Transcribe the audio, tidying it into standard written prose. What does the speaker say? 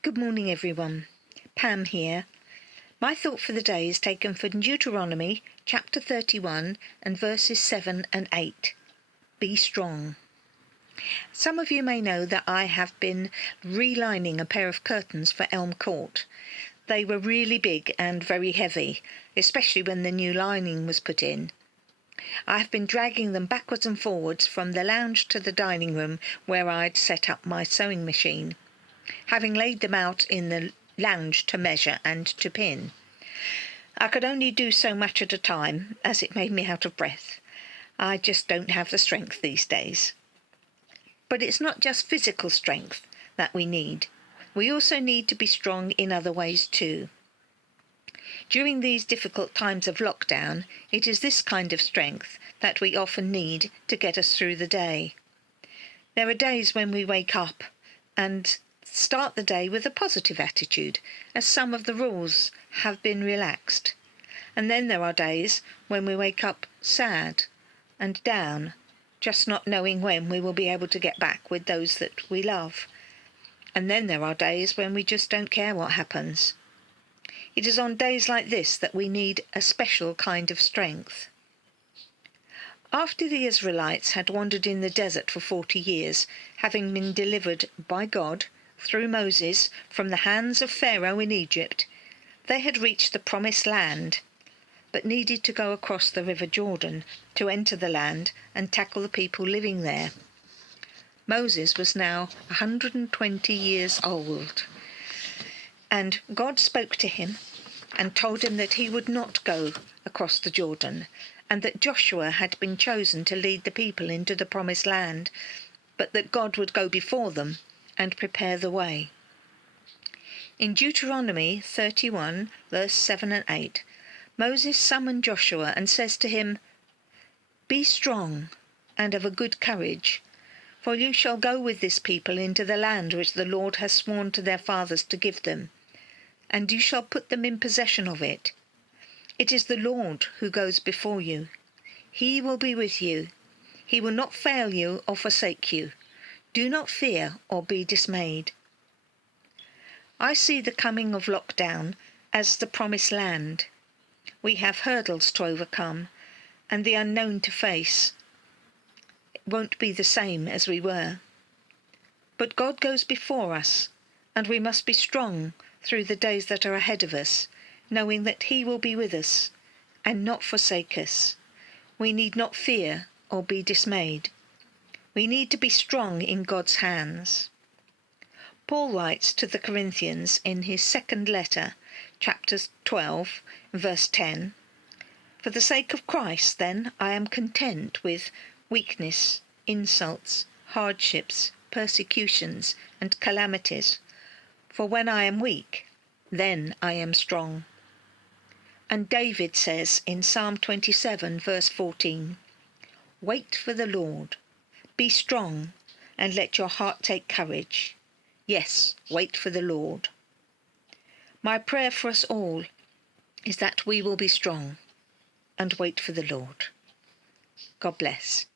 Good morning, everyone. Pam here. My thought for the day is taken from Deuteronomy chapter 31 and verses 7 and 8. Be strong. Some of you may know that I have been relining a pair of curtains for Elm Court. They were really big and very heavy, especially when the new lining was put in. I have been dragging them backwards and forwards from the lounge to the dining room where I'd set up my sewing machine, having laid them out in the lounge to measure and to pin. I could only do so much at a time, as it made me out of breath. I just don't have the strength these days. But it's not just physical strength that we need. We also need to be strong in other ways too. During these difficult times of lockdown, it is this kind of strength that we often need to get us through the day. There are days when we wake up and start the day with a positive attitude, as some of the rules have been relaxed. And then there are days when we wake up sad and down, just not knowing when we will be able to get back with those that we love. And then there are days when we just don't care what happens. It is on days like this that we need a special kind of strength. After the Israelites had wandered in the desert for 40 years, having been delivered by God through Moses from the hands of Pharaoh in Egypt, they had reached the promised land, but needed to go across the river Jordan to enter the land and tackle the people living there. Moses was now 120 years old, and God spoke to him and told him that he would not go across the Jordan, and that Joshua had been chosen to lead the people into the promised land, but that God would go before them and prepare the way. In Deuteronomy 31, verse 7 and 8, Moses summoned Joshua and says to him, "Be strong and of a good courage, for you shall go with this people into the land which the Lord has sworn to their fathers to give them, and you shall put them in possession of it. It is the Lord who goes before you. He will be with you. He will not fail you or forsake you. Do not fear or be dismayed." I see the coming of lockdown as the promised land. We have hurdles to overcome and the unknown to face. It won't be the same as we were. But God goes before us, and we must be strong through the days that are ahead of us, knowing that He will be with us and not forsake us. We need not fear or be dismayed. We need to be strong in God's hands. Paul writes to the Corinthians in his second letter, chapter 12, verse 10, "For the sake of Christ, then, I am content with weakness, insults, hardships, persecutions, and calamities. For when I am weak, then I am strong." And David says in Psalm 27, verse 14, "Wait for the Lord. Be strong, and let your heart take courage. Yes, wait for the Lord." My prayer for us all is that we will be strong and wait for the Lord. God bless.